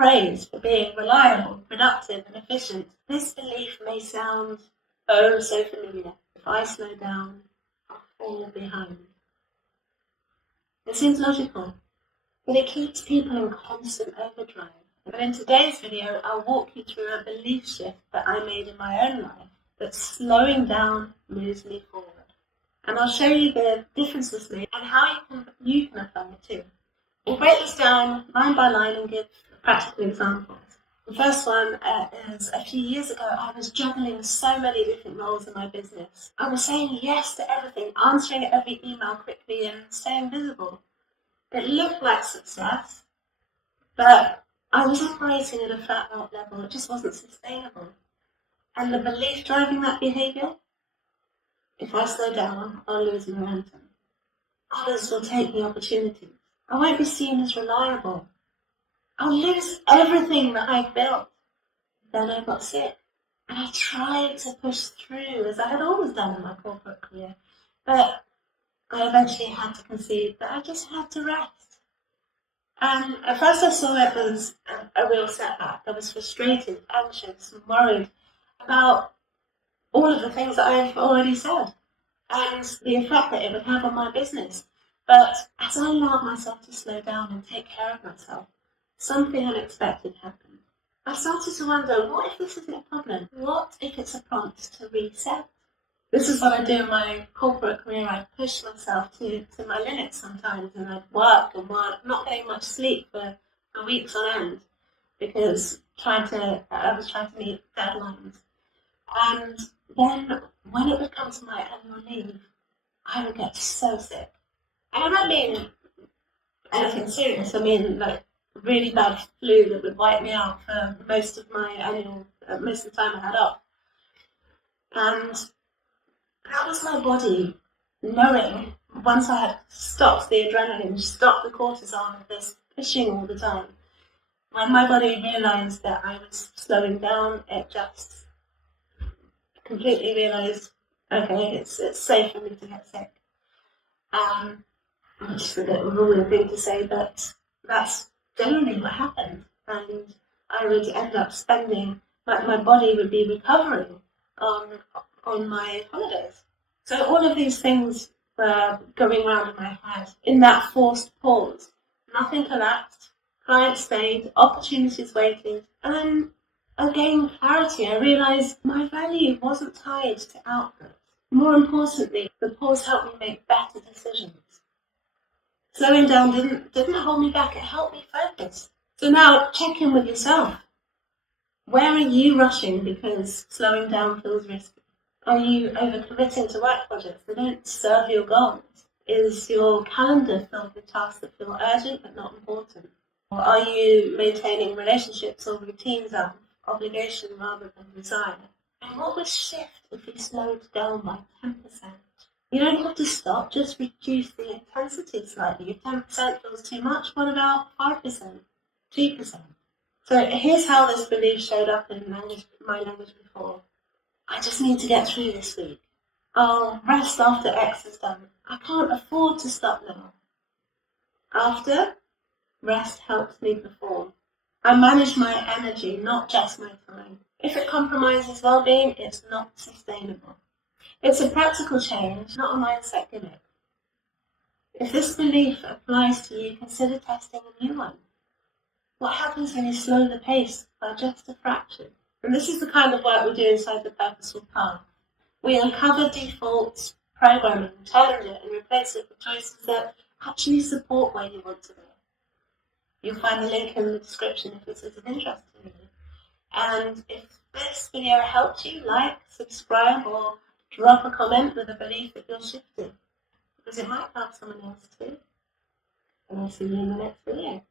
praised for being reliable, productive, and efficient, this belief may sound oh so familiar. If I slow down, I'll fall behind. It seems logical, but it keeps people in constant overdrive. And in today's video, I'll walk you through a belief shift that I made in my own life that slowing down moves me forward. And I'll show you the difference this made and how you can apply it too. We'll break this down line by line and give practical examples. The first one is a few years ago, I was juggling so many different roles in my business. I was saying yes to everything, answering every email quickly and staying visible. It looked like success, but I was operating at a flat out level. It just wasn't sustainable. And the belief driving that behaviour, if I slow down, I'll lose momentum. Others will take the opportunity. I won't be seen as reliable. I'll lose everything that I've built. Then I got sick. And I tried to push through, as I had always done in my corporate career. But I eventually had to concede that I just had to rest. And at first I saw it as a real setback. I was frustrated, anxious, and worried about all of the things that I've already said and the effect that it would have on my business. But as I allowed myself to slow down and take care of myself, something unexpected happened. I started to wonder, what if this isn't a problem? What if it's a prompt to reset? This is what I do in my corporate career. I push myself to my limits sometimes, and I'd work and work, not getting much sleep for weeks on end because I was trying to meet deadlines. And then when it would come to my annual leave, I would get so sick. And I don't mean anything serious. I mean like really bad flu that would wipe me out for most of the time I had off. And that was my body knowing, once I had stopped the adrenaline, stopped the cortisol of this pushing all the time, when my body realised that I was slowing down, it just completely realised, okay, it's safe for me to get sick. Which is a bit of a weird thing to say, but that's generally what happened. And I would end up spending, like my body would be recovering on my holidays. So all of these things were going round in my head. In that forced pause, nothing collapsed, clients stayed, opportunities waited, and then I gained clarity. I realised my value wasn't tied to output. More importantly, the pause helped me make better decisions. Slowing down didn't hold me back, it helped me focus. So now check in with yourself. Where are you rushing because slowing down feels risky? Are you overcommitting to work projects that don't serve your goals? Is your calendar filled with tasks that feel urgent but not important? Or are you maintaining relationships or routines out of obligation rather than desire? And what would shift if you slowed down by 10%? You don't have to stop, just reduce the intensity slightly. If 10% feels too much, what about 5%, 2%? So here's how this belief showed up in my language before. I just need to get through this week. I'll rest after X is done. I can't afford to stop now. After, rest helps me perform. I manage my energy, not just my time. If it compromises well-being, it's not sustainable. It's a practical change, not a mindset gimmick. If this belief applies to you, consider testing a new one. What happens when you slow the pace by just a fraction? And this is the kind of work we do inside the Purposeful Path. We uncover defaults, programming, challenge it, and replace it with choices that actually support where you want to go. You'll find the link in the description if this is of interest to you. And if this video helped you, like, subscribe, or drop a comment with a belief that you're shifting, because it might help someone else too. And I'll see you in the next video.